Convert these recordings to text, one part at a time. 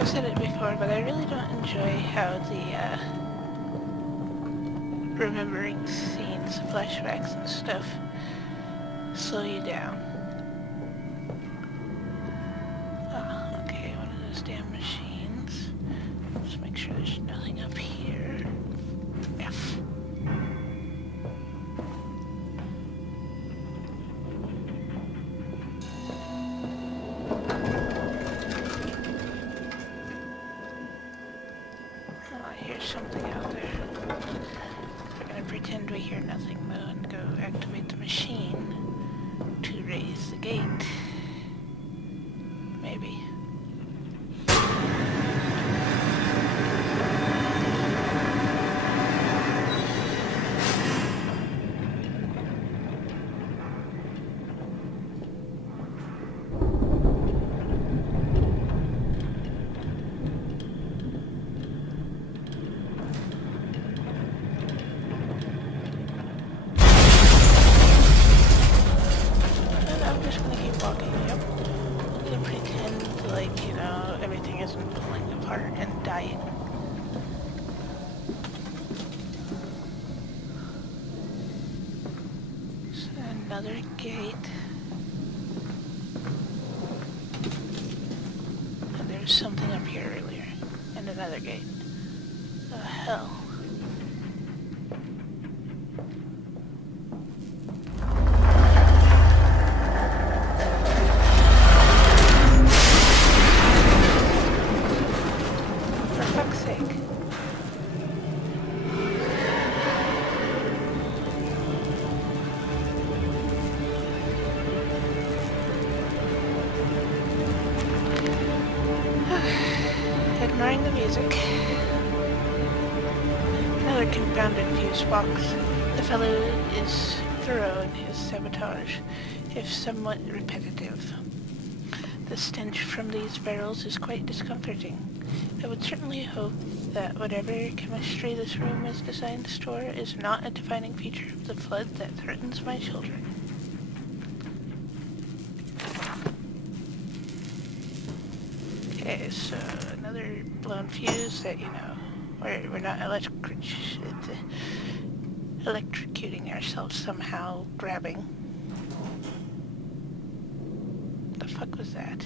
I've said it before, but I really don't enjoy how the remembering scenes, flashbacks and stuff slow you down. Oh, okay, one of those damn machines. Let's make sure there's nothing up here. F. Something out there. We're gonna pretend we hear nothing though and go activate the machine to raise the gate. Maybe. Another gate. And there's something up here earlier. And another gate. The hell? For fuck's sake. Ignoring the music. Another confounded fuse box. The fellow is thorough in his sabotage, if somewhat repetitive. The stench from these barrels is quite discomforting. I would certainly hope that whatever chemistry this room is designed to store is not a defining feature of the flood that threatens my children. Okay, so another blown fuse that, you know, we're not electrocuting ourselves somehow, grabbing. The fuck was that?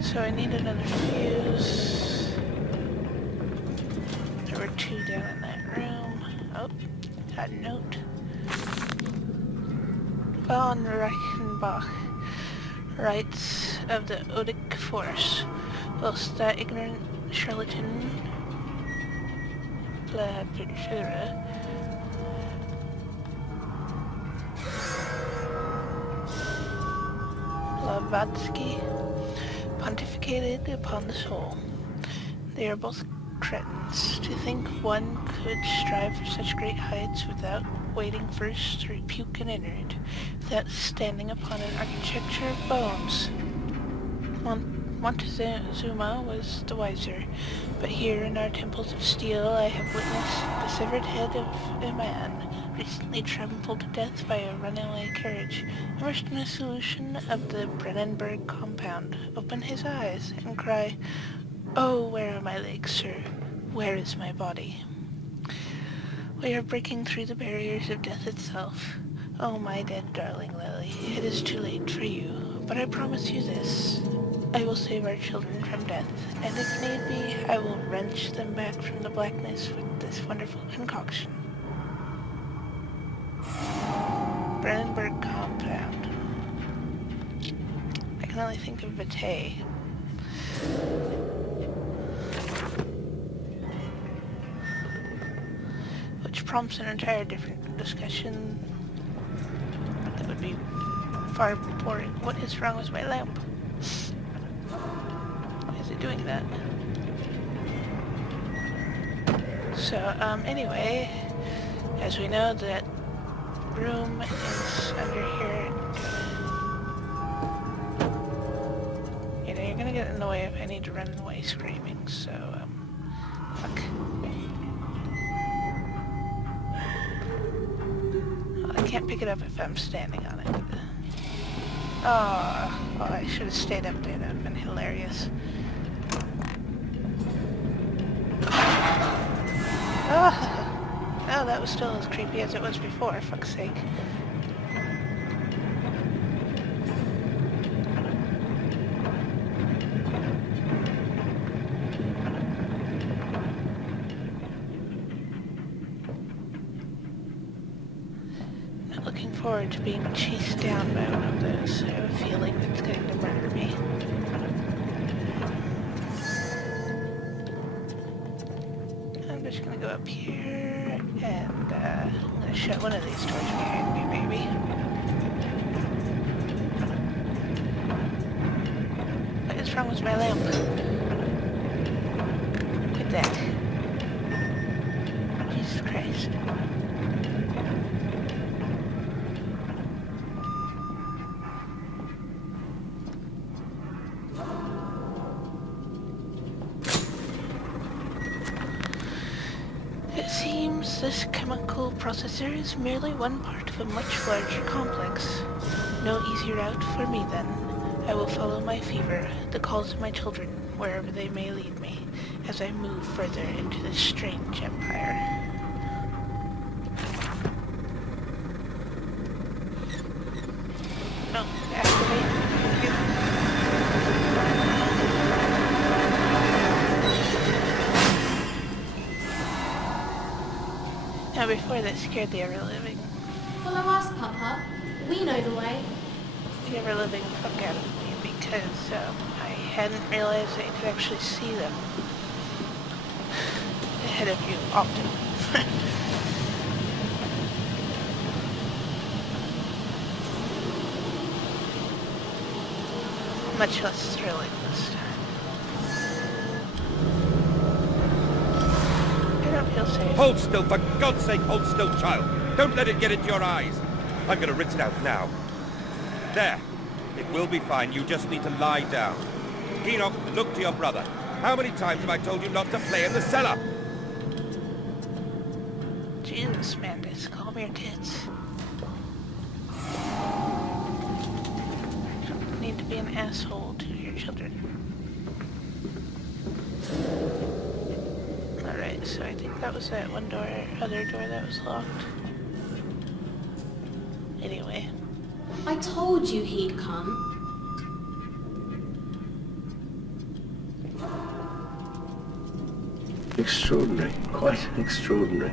So I need another fuse. There were two down in that room. Oh, got a note. Von Reichenbach writes of the Odic Force, whilst that ignorant charlatan Blavatsky pontificated upon the soul. They are both cretins. To think one could strive for such great heights without waiting first to rebuke an innard, without standing upon an architecture of bones. Montezuma was the wiser, but here in our temples of steel I have witnessed the severed head of a man, recently trampled to death by a runaway carriage, immersed in a solution of the Brennenburg compound, open his eyes and cry, "Oh, where are my legs, sir? Where is my body?" We are breaking through the barriers of death itself. Oh, my dead darling Lily, it is too late for you, but I promise you this. I will save our children from death, and if need be, I will wrench them back from the blackness with this wonderful concoction. Brennenburg compound. I can only think of Vitae. Which prompts an entire different discussion that would be far boring. What is wrong with my lamp? Why is it doing that? So, anyway, as we know, that room is under here. away if I need to run away screaming, so, fuck. Well, I can't pick it up if I'm standing on it. Oh, well, I should have stayed up there. That would have been hilarious. Oh, no, that was still as creepy as it was before, for fuck's sake. Forward to being chased down by one of those. I have a feeling that's going to murder me. I'm just gonna go up here and I'm gonna shut one of these doors behind me, maybe. What is wrong with my lamp? Quit that. Jesus Christ. This chemical processor is merely one part of a much larger complex. No easy route for me then. I will follow my fever, the calls of my children, wherever they may lead me, as I move further into this strange empire. No, activate. Now before that scared the ever-living. Follow us, Papa. We know the way. The ever-living fuck out of me because I hadn't realized that you could actually see them ahead of you often. Much less thrilling this time. Hold still, for God's sake, hold still, child. Don't let it get into your eyes. I'm gonna rinse it out now. There. It will be fine. You just need to lie down. Enoch, look to your brother. How many times have I told you not to play in the cellar? Jesus, Mandus, calm your tits. You don't need to be an asshole to your children. Alright, so I think that was that one door, other door that was locked. Anyway. I told you he'd come. Extraordinary, quite extraordinary.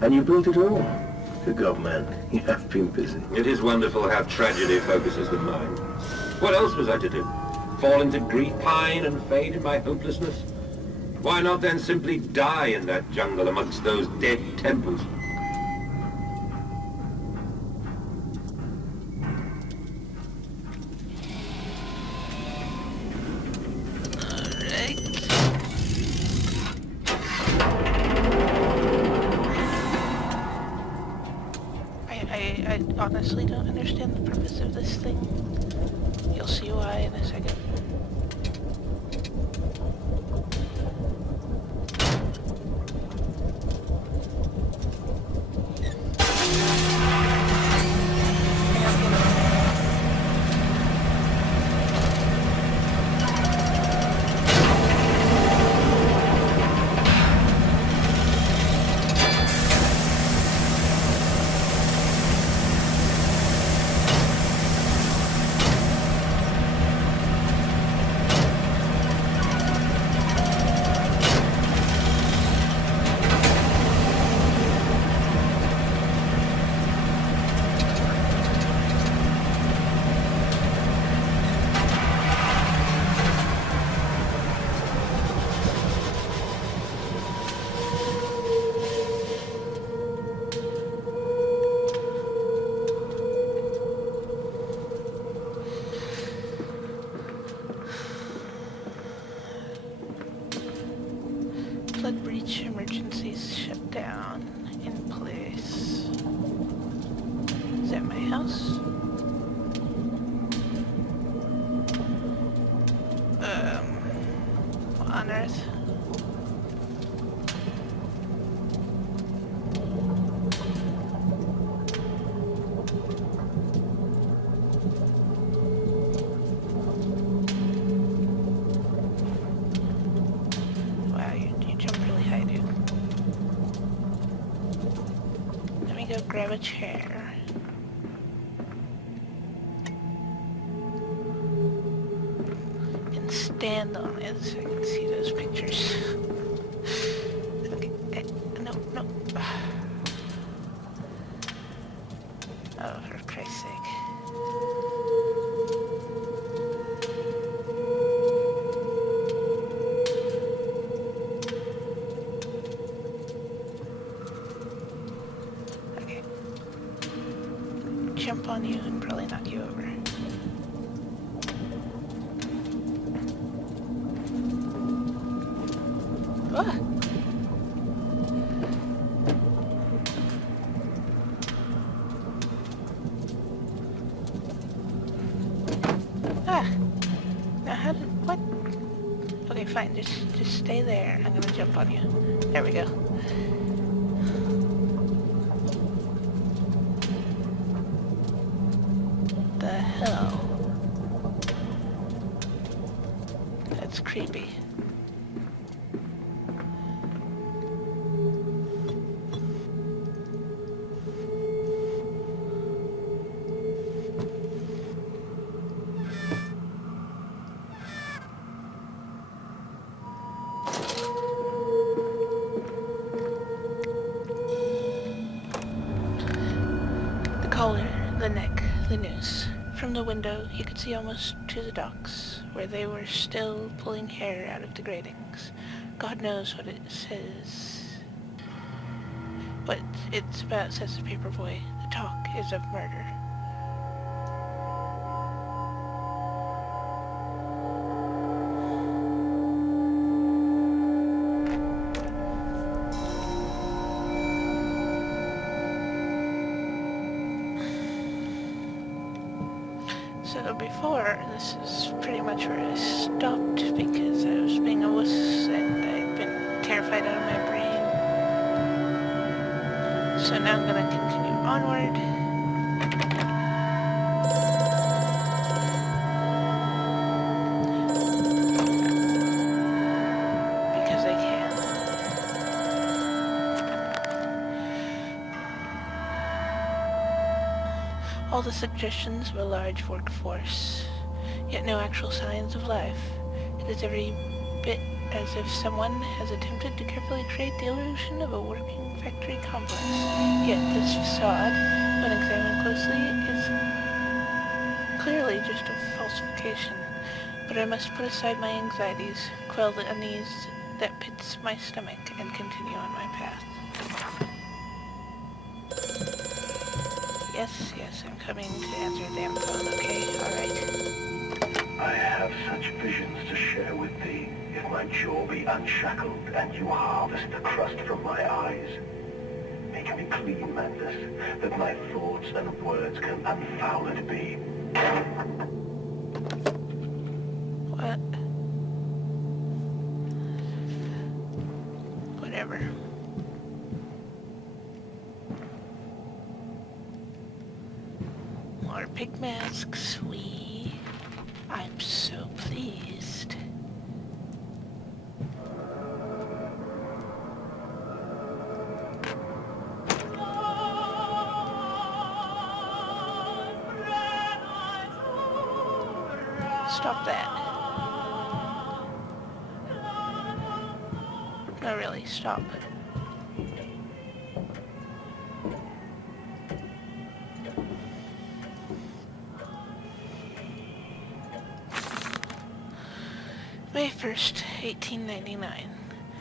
And you built it all. Good God, man, you have been busy. It is wonderful how tragedy focuses the mind. What else was I to do? Fall into grief, pine and fade in my hopelessness? Why not then simply die in that jungle amongst those dead temples? I honestly don't understand the purpose of this thing. You'll see why in a second. Flood breach emergencies shut down in place. Is that my house? grab a chair. And stand on it so I can see those pictures. Okay, no. Oh, for Christ's sake. Okay. Jump on you and probably knock you over. Ah! Ah! Now how did... what? Okay, fine, just stay there. I'm gonna jump on you. There we go. The hell? That's creepy. The collar, the neck, the noose. From the window, you could see almost to the docks, where they were still pulling hair out of the gratings. God knows what it says. What it's about, says the paper boy. The talk is of murder. So before, this is pretty much where I stopped because I was being a wuss and I'd been terrified out of my brain. So now I'm gonna continue onward. Because I can. All the suggestions of a large workforce, yet no actual signs of life. It is every bit as if someone has attempted to carefully create the illusion of a working factory complex. Yet this facade, when examined closely, is clearly just a falsification. But I must put aside my anxieties, quell the unease that pits my stomach, and continue on my path. Yes, I'm coming to answer the damn phone, okay? Alright. I have such visions to share with thee, if my jaw be unshackled and you harvest the crust from my eyes. Make me clean, Mantis, that my thoughts and words can unfouled be. What? Whatever. More pig masks, I'm so pleased. Stop that. No, really, stop. May 1st, 1899.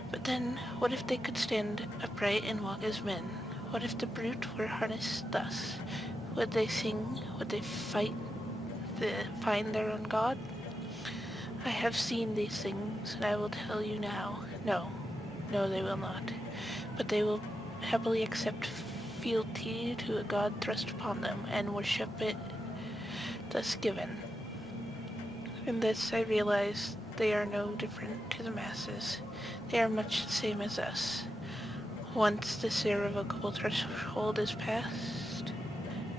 But then, what if they could stand upright and walk as men? What if the brute were harnessed thus? Would they sing? Would they find their own god? I have seen these things, and I will tell you now. No, they will not. But they will happily accept fealty to a god thrust upon them, and worship it thus given. In this I realize they are no different to the masses. They are much the same as us. Once this irrevocable threshold is passed,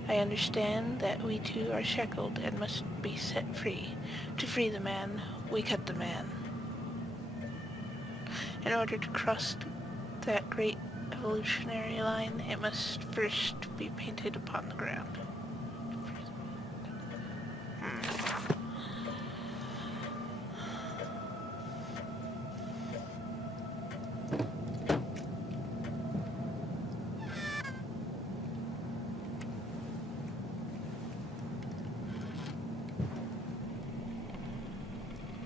I understand that we too are shackled and must be set free. To free the man, we cut the man. In order to cross that great revolutionary line, it must first be painted upon the ground.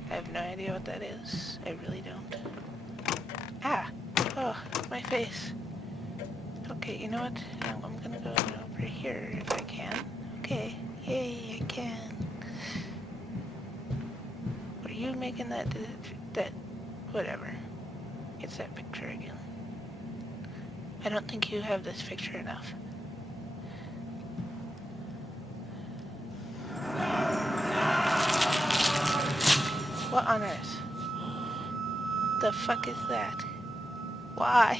I have no idea what that is. I really don't. Ah! Oh, my face. Okay, you know what? I'm gonna go over here if I can. Okay. Yay, I can. What are you making that... whatever. It's that picture again. I don't think you have this picture enough. What on earth? The fuck is that? Why?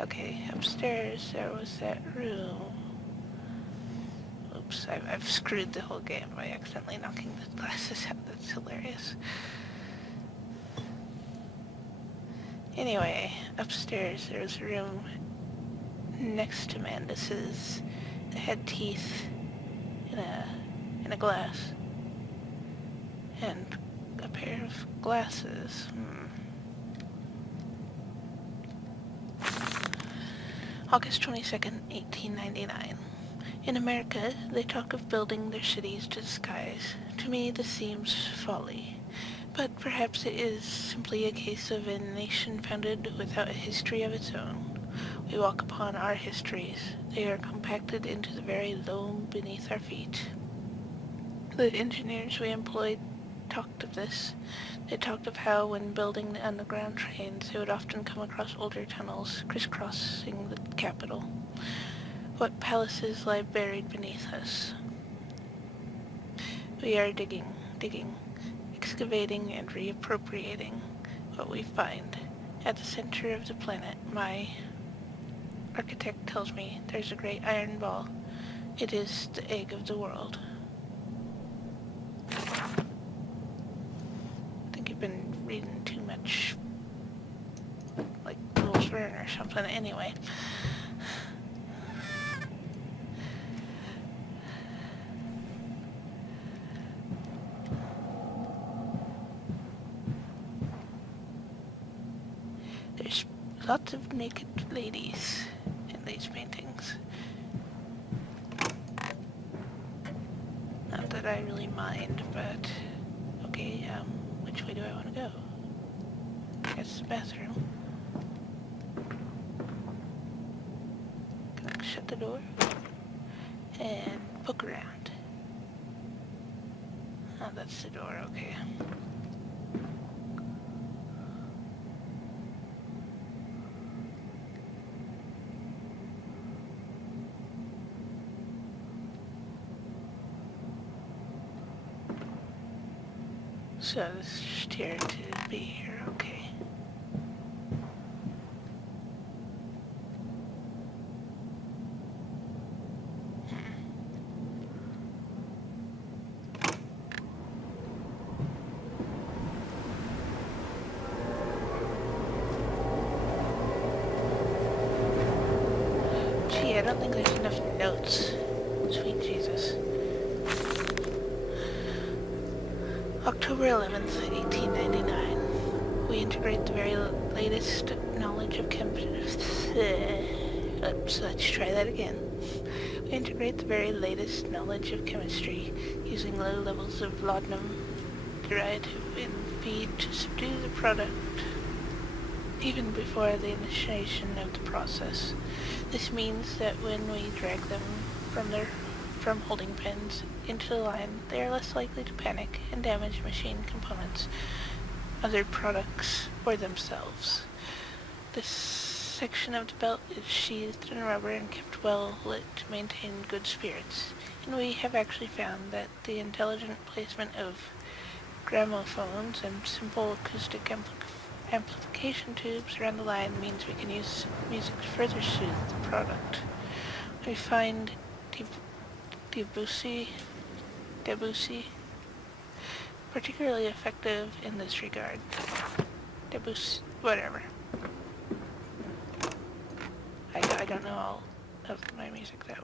Okay, upstairs there was that room. Oops, I've screwed the whole game by accidentally knocking the glasses out. That's hilarious. Anyway, upstairs there was a room next to Mandus's that had teeth in a glass. And a pair of glasses. August 22nd, 1899. In America, they talk of building their cities to the skies. To me, this seems folly. But perhaps it is simply a case of a nation founded without a history of its own. We walk upon our histories. They are compacted into the very loam beneath our feet. The engineers we employed talked of this. They talked of how, when building the underground trains, they would often come across older tunnels crisscrossing the capital. What palaces lie buried beneath us? We are digging, excavating and reappropriating what we find. At the center of the planet, my architect tells me there's a great iron ball. It is the egg of the world. Been reading too much, like Jules Verne or something. Anyway, there's lots of naked ladies in these paintings. Not that I really mind, but okay, which way do I want to go? I guess the bathroom. Can I shut the door? And poke around. Oh, that's the door, okay. So this is just here to be here, okay. Gee, I don't think there's enough notes. Sweet Jesus. October 11th, 1899. We integrate the very latest knowledge of let's try that again. We integrate the very latest knowledge of chemistry, using low levels of laudanum derived in feed to subdue the product even before the initiation of the process. This means that when we drag them from holding pens into the line, they are less likely to panic and damage machine components, other products, or themselves. This section of the belt is sheathed in rubber and kept well lit to maintain good spirits, and we have actually found that the intelligent placement of gramophones and simple acoustic amplification tubes around the line means we can use music to further soothe the product. We find Debussy particularly effective in this regard. Debus, whatever. I don't know all of my music though.